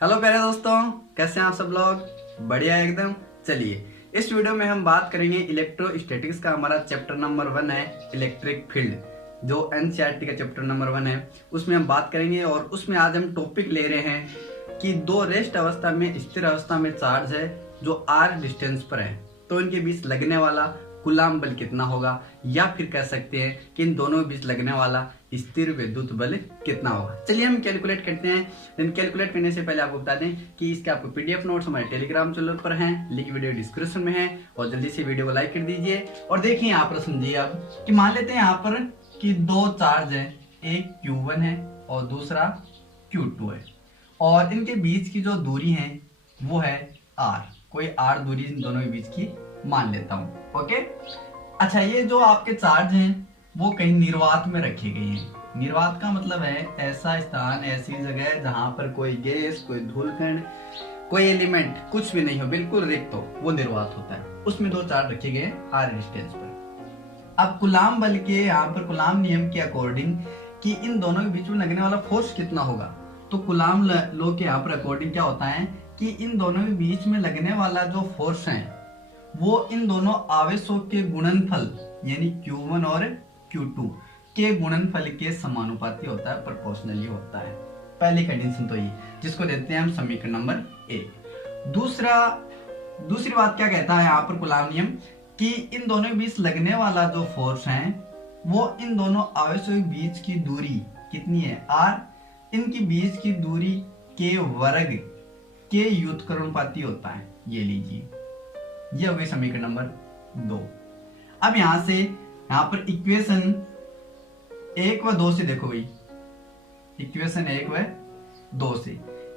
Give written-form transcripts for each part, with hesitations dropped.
Hello प्यारे दोस्तों, कैसे हैं आप सब लोग? बढ़िया एकदम। चलिए, इस वीडियो में हम बात करेंगे इलेक्ट्रोस्टैटिक्स का। हमारा चैप्टर नंबर 1 है इलेक्ट्रिक फील्ड, जो एनसीईआरटी का चैप्टर नंबर 1 है। उसमें हम बात करेंगे और उसमें आज हम टॉपिक ले रहे हैं कि दो रेस्ट अवस्था में स्थिर अवस्था में चार्ज है जो r डिस्टेंस पर है, तो इनके बीच लगने वाला कूलाम बल कितना होगा, या फिर कह सकते हैं कि इन दोनों के बीच लगने वाला स्थिर विद्युत बल कितना होगा। चलिए हम कैलकुलेट करते हैं। लेकिन कैलकुलेट करने से पहले आपको बता दें कि इसके आपको पीडीएफ नोट्स हमारे टेलीग्राम चैनल पर हैं, लिंक वीडियो डिस्क्रिप्शन में है। और जल्दी से वीडियो को लाइक कर दीजिए और देखिए यहाँ पर समझिए आप कि मान लेते हैं यहाँ पर कि दो चार्ज है, एक Q1 है और दूसरा Q2 है, और इनके बीच की जो दूरी है वो है R। कोई R दूरी इन दोनों के बीच की मान लेता हूँ। ओके, अच्छा, ये जो आपके चार्ज हैं वो कहीं निर्वात में रखे गए हैं। निर्वात का मतलब है ऐसा स्थान, ऐसी जगह जहां पर कोई गैस, कोई धूलकण, कोई एलिमेंट कुछ भी नहीं हो, बिल्कुल रिक्त हो, वो निर्वात होता है। उसमें दो चार्ज रखे गए हैं r डिस्टेंस पर। अब कूलाम बल के यहाँ पर कूलाम नियम के अकॉर्डिंग कि इन दोनों के बीच में लगने वाला फोर्स कितना होगा, तो कूलाम लॉ के यहाँ पर अकॉर्डिंग क्या होता है कि इन दोनों के बीच में लगने वाला जो फोर्स है वो इन दोनों आवेशों के गुणनफल यानी Q1 और Q2 के गुणनफल के समानुपाती होता है, प्रोपोर्शनली होता है। पहली कंडीशन तो ये, जिसको देते हैं हम समीकरण नंबर 1। दूसरी बात क्या कहता है यहाँ पर कूलाम नियम कि इन दोनों के बीच लगने वाला जो फोर्स है वो इन दोनों आवेशों के बीच की दूरी कितनी है, r। इनकी बीच की दूरी के वर्ग के व्युत्क्रमानुपाती होता है। ये लीजिए, ये हो गई समीकरण नंबर 2। अब यहां से यहाँ पर इक्वेशन 1 व 2 से देखो भाई, इक्वेशन 1 व 2 से,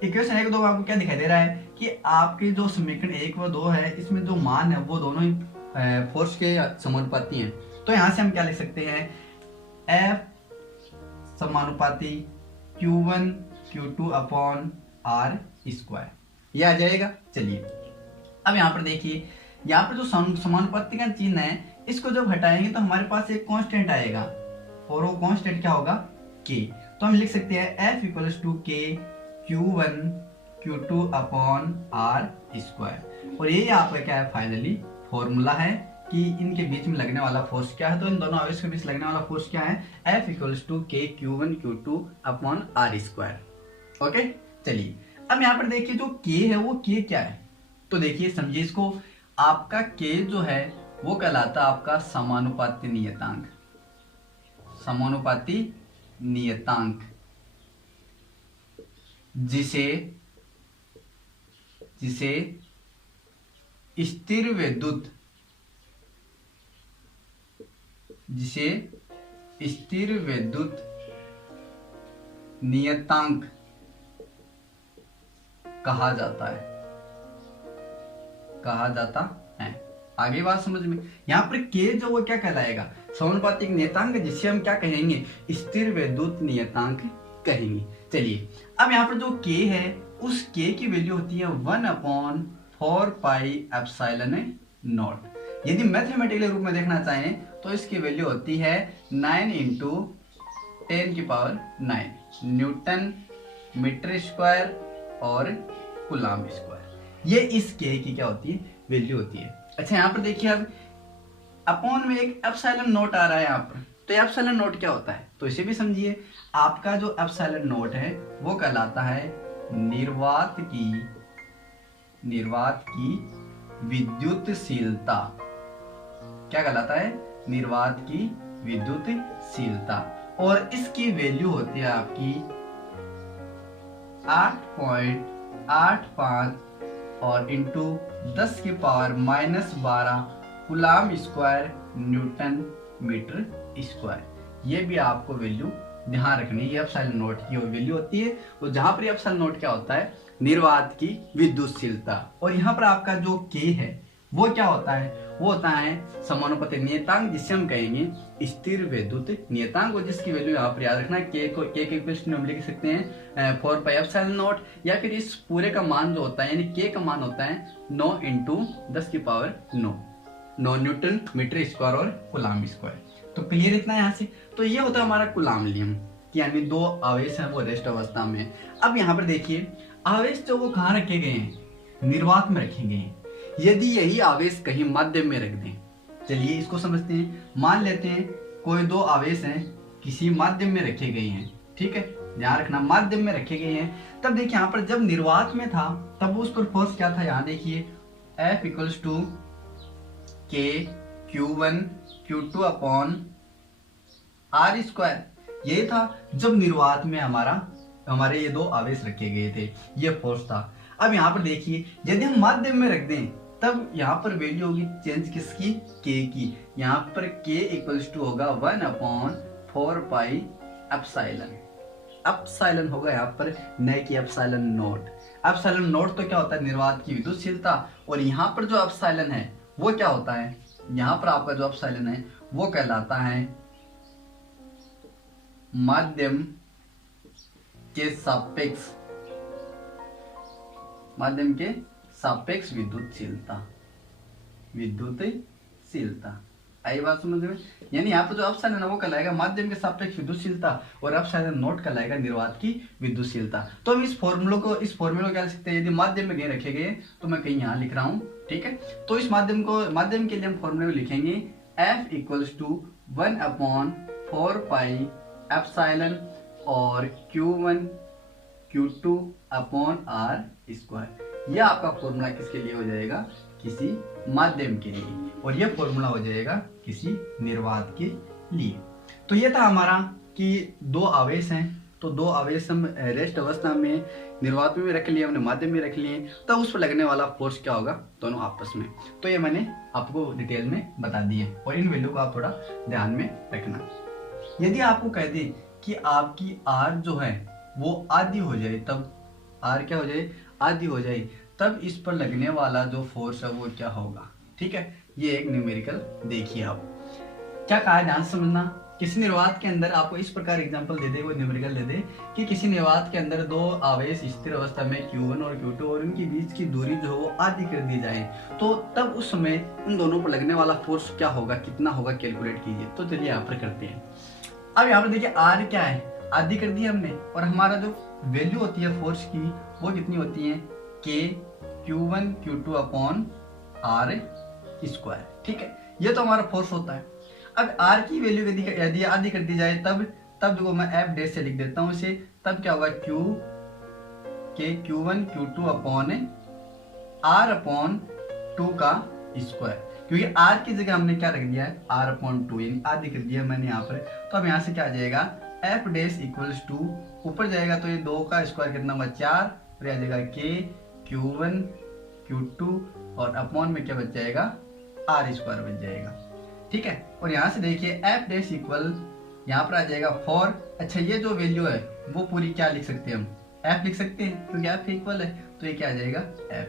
इक्वेशन 1 व 2 आपको क्या दिखाई दे रहा है कि आपके जो समीकरण 1 व 2 है इसमें जो मान है वो दोनों ही फोर्स के समानुपाती हैं। तो यहां से हम क्या लिख सकते हैं, F समानुपाती Q1 Q2 upon R square, ये आ जाएगा। चलिए अब यहाँ पर देखिए, यहाँ पर जो समानुपाती का चिन्ह है इसको जब हटाएंगे तो हमारे पास एक कांस्टेंट आएगा, और वो कांस्टेंट क्या होगा, K। तो हम लिख सकते हैं F equals to K Q1 Q2 upon R square. और ये यहाँ पर क्या है, फाइनली फॉर्मूला है कि इनके बीच में लगने वाला फोर्स क्या है। तो इन दोनों आवेश के बीच लगने वाला फोर्स क्या है, F equals to K Q1 Q2 upon R square. Okay, चलिए अब यहाँ पर देखिए जो K है वो K क्या है, तो देखिए समझिए इसको, आपका K जो है वो कहलाता है आपका समानुपाती नियतांक। समानुपाती नियतांक जिसे स्थिर विद्युत नियतांक कहा जाता है। आगे बात समझ में, यहाँ पर K जो वो क्या कहलाएगा, समानुपातिक नियतांक, जिसे हम क्या कहेंगे, स्थिर विद्युत नियतांक कहेंगे। चलिए अब यहाँ पर जो K है उस K की वैल्यू होती है 1/4 पाई एप्सिलॉन नॉट। यदि मैथमेटिकल रूप में देखना चाहें तो इसकी वैल्यू होती है 9 × 10⁹ न्यूटन मीटर स्क्वायर और कूलाम स्क्वायर। ये इस K की क्या होती है, वैल्यू होती है। अच्छा, यहाँ पर देखिए अब अपॉन में एक एप्सिलॉन नॉट आ रहा है यहाँ पर, तो एप्सिलॉन नॉट क्या होता है, तो इसे भी समझिए। आपका जो एप्सिलॉन नॉट है वो कहलाता है निर्वात की विद्युतशीलता। क्या कहलाता है, निर्वात की विद्युतशीलता। और इसकी वैल्यू होती है आपकी 8.85 और into 10⁻⁻12 coulomb square newton metre square. ये भी आपको वैल्यू ध्यान रखनी है, एप्सिलॉन नॉट की वैल्यू होती है। तो जहां पर एप्सिलॉन नॉट क्या होता है, निर्वात की विद्युतशीलता। और यहाँ पर आपका जो K है वो क्या होता है, वो होता है समानुपाती नियतांक, जिसे हम कहेंगे स्थिर विद्युत नियतांक, और जिसकी वैल्यू यहाँ पर याद रखना, K के इक्वेशन हम लिख सकते हैं 4 पाई एप्सिलॉन नॉट, या फिर इस पूरे का मान जो होता है यानी K का मान होता है 9 × 10⁹ न्यूटन मीटर स्क्वायर और कूलाम स्क्वायर। तो क्लियर इतना यहाँ से। तो ये होता है हमारा कूलाम नियम, यानी दो आवेश हैं वो रेस्ट अवस्था में। अब यहाँ पर देखिए, आवेश जो वो कहाँ रखे गए हैं, निर्वात में रखे गए हैं। यदि यही आवेश कहीं माध्यम में रख दें, चलिए इसको समझते हैं। मान लेते हैं कोई दो आवेश हैं किसी माध्यम में रखे गए हैं, ठीक है, ध्यान रखना माध्यम में रखे गए हैं। तब देखिए यहाँ पर जब निर्वात में था तब उस पर फोर्स क्या था, यहाँ देखिए F इक्वल्स टू के Q1 Q2 upon R square, ये था जब निर्वात में हमारे ये दो आवेश रखे गए थे, ये फोर्स था। अब यहाँ पर देखिए यदि हम माध्यम में रख दें तब यहाँ पर वैल्यू होगी चेंज किसकी, के की। यहाँ पर के इक्वल्स टू होगा 1 अपॉन 4 पाई एप्सिलॉन। एप्सिलॉन होगा यहाँ पर, न कि एप्सिलॉन नॉट। एप्सिलॉन नॉट तो क्या होता है, निर्वात की विद्युतशीलता, और यहाँ पर जो एप्सिलॉन है वो क्या होता है, यहाँ पर आपका जो एप्सिलॉन है वो कहलाता है माध्यम के सापेक्ष, माध्यम के सापेक्ष विद्युतशीलता। आई बात समझ में? यानी यहाँ पर जो एप्सिलॉन है वो कहलाएगा माध्यम के सापेक्ष विद्युतशीलता और एप्सिलॉन नॉट कहलाएगा निर्वात की विद्युतशीलता। तो हम इस फॉर्मूले को क्या लिख सकते हैं, यदि माध्यम में कहीं रखे गए तो मैं कहीं यहाँ लिख रहा हूँ, ठीक है। तो इस माध्यम के लिए हम फॉर्मूले में लिखेंगे F equals to 1 upon 4 pi epsilon और Q1 Q2 upon R square. यह आपका फॉर्मूला किसके लिए हो जाएगा, किसी माध्यम के लिए, और यह फॉर्मूला हो जाएगा किसी निर्वात के लिए। तो ये था हमारा कि दो आवेश हैं, तो दो आवेश हम रेस्ट अवस्था में निर्वात में रख लिए, हमने माध्यम में रख लिए, तो उस पर लगने वाला फोर्स क्या होगा दोनों आपस में। तो ये मैंने आपको डिटेल में बता दिए, और इन वैल्यू को आप थोड़ा ध्यान में रखना। यदि आपको कह दे कि आपकी R जो है वो आधी हो जाए, तब R क्या हो जाए, आधी हो जाए, तब इस पर लगने वाला जो फोर्स है वो क्या होगा, ठीक है। ये एक न्यूमेरिकल देखिए आप क्या कहा है, ध्यान से समझना। किसी निर्वात के अंदर आपको इस प्रकार एग्जांपल दे दे, वो न्यूमेरिकल दे दे कि किसी निर्वात के अंदर दो आवेश स्थिर अवस्था में Q1 और Q2 और उनके बीच की दूरी जो है वो आधी कर दी जाए, तो तब उस समय उन दोनों पर लगने वाला फोर्स क्या होगा, कितना होगा, कैलकुलेट कीजिए। तो चलिए यहाँ पर करते हैं। अब यहाँ पर देखिए R क्या है, आधी कर दी हमने, और हमारा जो वैल्यू होती है फोर्स की वो कितनी होती है, के Q1 Q2 upon R square, ठीक है। ये तो हमारा फोर्स होता है। अब R की वैल्यू यदि आधी कर दी जाए तब देखो मैं F डैश से लिख देता हूँ इसे, तब क्या होगा Q1 Q2 upon R upon 2 का स्क्वायर, क्योंकि R की जगह हमने क्या रख दिया है, R अपॉन 2, यानी आधी कर दिया मैंने यहाँ पर। तो अब यहाँ से क्या आ जाएगा, F डैश इक्वल्स टू, ऊपर जाएगा तो ये 2 का स्क्वायर कितना होगा, 4, और आ जाएगा K Q1 Q2 और अपॉन में क्या बच जाएगा, R स्क्वायर बच जाएगा, ठीक है। और यहाँ से देखिए F डैश इक्वल यहाँ पर आ जाएगा 4। अच्छा, ये जो वैल्यू है वो पूरी क्या लिख सकते हैं हम, F लिख सकते हैं, क्योंकि F इक्वल है, तो ये क्या आ जाएगा F।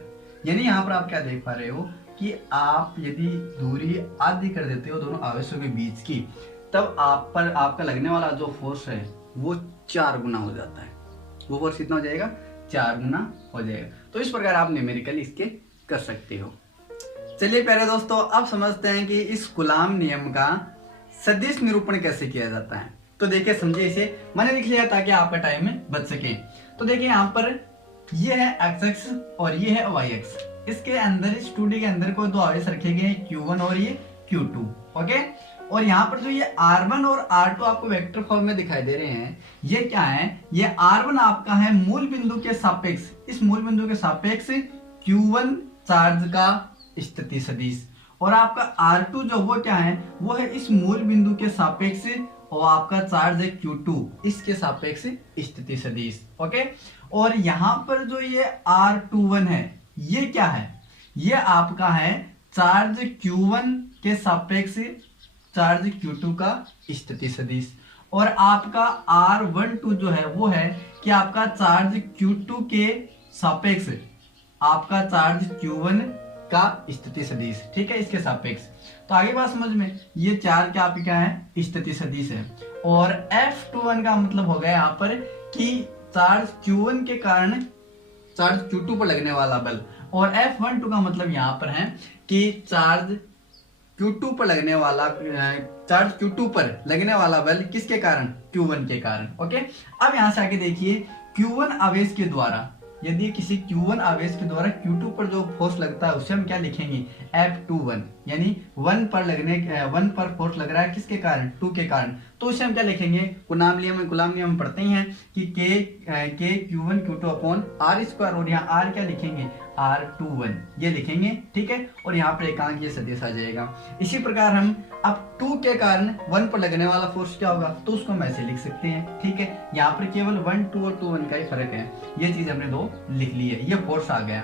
यानी यहाँ पर आप क्या देख पा रहे हो कि आप यदि दूरी आधी कर देते हो दोनों आवेशों के बीच की, तब आप पर आपका लगने वाला जो फोर्स है वो 4 गुना हो जाता है। वो फोर्स कितना हो जाएगा, 4 गुना हो जाएगा। तो इस प्रकार आप न्यूमेरिकल इसके कर सकते हो। चलिए प्यारे दोस्तों, अब समझते हैं कि इस कूलाम नियम का सदिश निरूपण कैसे किया जाता है। तो देखिए समझिए, इसे मैंने लिख लिया ताकि आपका टाइम में बच सके। तो देखिए यहाँ पर ये है x एक्स और ये है y एक्स। इसके अंदर, इस 2D के अंदर कोई दो आवेश रखे गए हैं, Q1 और ये Q2, ओके। और यहाँ पर जो ये R1 और R2 आपको वेक्टर फॉर्म में दिखाई दे रहे हैं, ये क्या है, ये R1 आपका है मूल बिंदु के सापेक्ष, इस मूल बिंदु के सापेक्ष Q1 चार्ज का स्थिति सदिश, और आपका R2 जो वो क्या है, वो है इस मूल बिंदु के सापेक्ष, और आपका चार्ज है Q2, इसके सापेक्ष स्थिति सदिश, ओके। और यहाँ पर जो ये R21 है, ये क्या है, ये आपका है चार्ज Q1 के सापेक्ष चार्ज Q2 का स्थिति सदिश, और आपका R12 जो है वो है कि आपका चार्ज Q2 के सापेक्ष आपका चार्ज Q1 का स्थिति सदिश, ठीक है, इसके सापेक्ष। तो आगे बात समझ में, ये 4 क्या आपके क्या है, स्थिति सदिश है। और F21 का मतलब हो गया यहाँ पर कि चार्ज Q1 के कारण चार्ज Q2 पर लगने वाला बल, और F12 का मतलब यहाँ पर है कि चार्ज Q2 पर लगने वाला बल किसके कारण, Q1 के कारण, ओके। अब यहाँ से आगे देखिए, Q1 आवेश के द्वारा यदि किसी Q1 आवेश के द्वारा Q2 पर जो फोर्स लगता है उसे हम क्या लिखेंगे, F21, यानी 1 पर फोर्स लग रहा है किसके कारण, 2 के कारण, तो उसे हम क्या लिखेंगे, कूलाम नियम हम पढ़ते ही हैं कि K Q1 Q2 upon R square, और यहाँ R क्या लिखेंगे, R21 ये लिखेंगे, ठीक है। और यहाँ पर एकांक ये सदिश आ जाएगा। इसी प्रकार हम अब 2 के कारण 1 पर लगने वाला फोर्स क्या होगा, तो उसको हम ऐसे लिख सकते हैं, ठीक है। यहाँ पर केवल 1 2 और 2 1 का ही फर्क है, ये चीज हमने 2 लिख ली है, ये फोर्स आ गया।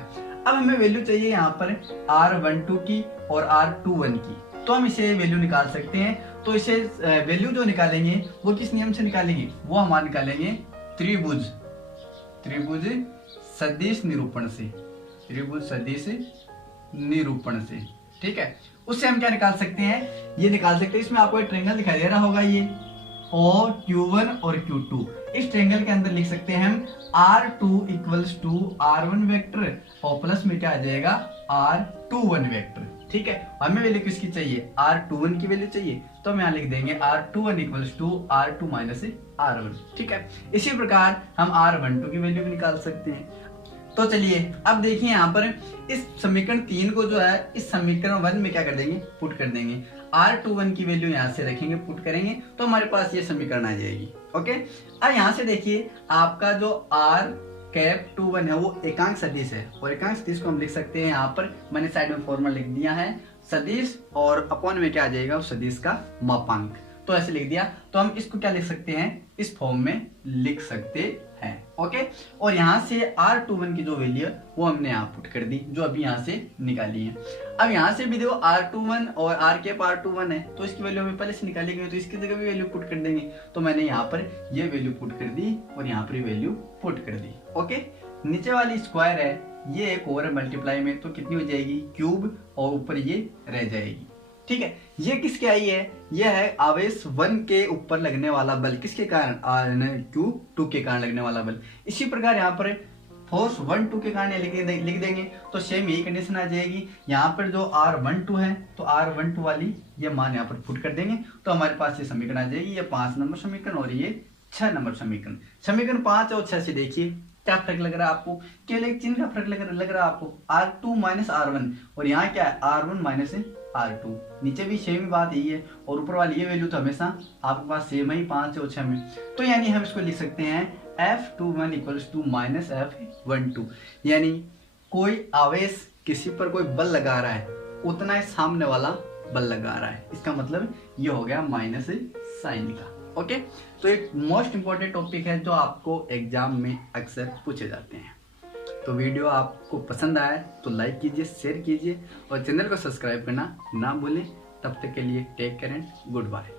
अब हमें वैल्यू चाहिए यहाँ पर R12 की और R21 की, तो हम इसे वैल्यू निकाल सकते हैं। तो इसे वैल्यू जो निकालेंगे वो किस नियम से निकालेंगे, वो हमारे निकालेंगे त्रिभुज सदिश निरूपण से, त्रिभुज सदिश निरूपण से, ठीक है। उससे हम क्या निकाल सकते हैं, ये निकाल सकते हैं, इसमें आपको एक ट्रायंगल दिखाई दे रहा होगा ये, और Q1 और Q2, इस ट्रायंगल के अंदर लिख सकते हैं हम R2 equals to R1 vector और प्लस में क्या आ जाएगा R21 वेक्टर, ठीक है। हमें वैल्यू किसकी चाहिए, R21 की वैल्यू चाहिए, तो हम यहाँ लिख देंगे R21 equals to R2 minus R1, ठीक है। इसी प्रकार हम R12 की वैल्यू भी निकाल सकते हैं। तो चलिए अब देखिए यहाँ पर इस समीकरण 3 को जो है इस समीकरण 1 में क्या कर देंगे, पुट कर देंगे। R21 की वैल्यू यहाँ से रखेंगे, पुट करेंगे, तो हमारे पास ये समीकरण आ जाएगी, ओके। अब यहाँ से देखिए आपका जो R21 है वो एकांक सदिश है, और एकांक सदिश को हम लिख सकते हैं, यहाँ पर मैंने साइड में फॉर्मूला लिख दिया है, सदिश और अपॉन में क्या आ जाएगा, उस सदिश का मापांक, तो ऐसे लिख दिया। तो हम इसको क्या लिख सकते हैं, इस फॉर्म में लिख सकते हैं, ओके। और यहाँ से R21 की जो वैल्यू है वो हमने यहाँ पुट कर दी, जो अभी यहाँ से निकाली है। अब यहाँ से भी देखो R21 और R21 है, तो इसकी वैल्यू हमें पहले से निकाली गई, तो इसकी जगह भी वैल्यू पुट कर देंगे। तो मैंने यहाँ पर ये वैल्यू पुट कर दी और यहाँ पर वैल्यू पुट कर दी, ओके। नीचे वाली स्क्वायर है, ये एक और मल्टीप्लाई में, तो कितनी हो जाएगी, क्यूब, और ऊपर ये रह जाएगी, ठीक है। ये किसके आई है, ये है आवेश 1 के ऊपर लगने वाला बल, किसके कारण, Q2 के कारण लगने वाला बल। इसी प्रकार यहाँ पर फोर्स 1 2 के कारण लिख देंगे, तो सेम यही कंडीशन आ जाएगी। यहाँ पर जो R12 है, तो R12 वाली ये मान यहाँ पर पुट कर देंगे, तो हमारे पास ये समीकरण आ जाएगी, ये 5 नंबर समीकरण और ये 6 नंबर समीकरण। समीकरण 5 और 6 से देखिए क्या फर्क लग रहा है आपको, केवल एक चिन्ह का फर्क लग रहा है आपको, R2 माइनस R1, और यहाँ क्या है R1 माइनस R2, नीचे भी सेम ही बात यही है, और ऊपर वाली ये वैल्यू तो हमेशा आपके पास सेम है 5 और 6 में। तो यानी हम इसको लिख सकते हैं F21 equals to minus F12, यानी कोई आवेश किसी पर कोई बल लगा रहा है उतना ही सामने वाला बल लगा रहा है, इसका मतलब ये हो गया माइनस साइन का, ओके। तो एक मोस्ट इंपॉर्टेंट टॉपिक है जो आपको एग्जाम में अक्सर पूछे जाते हैं। तो वीडियो आपको पसंद आया तो लाइक कीजिए, शेयर कीजिए और चैनल को सब्सक्राइब करना ना भूलें। तब तक के लिए take care and good bye.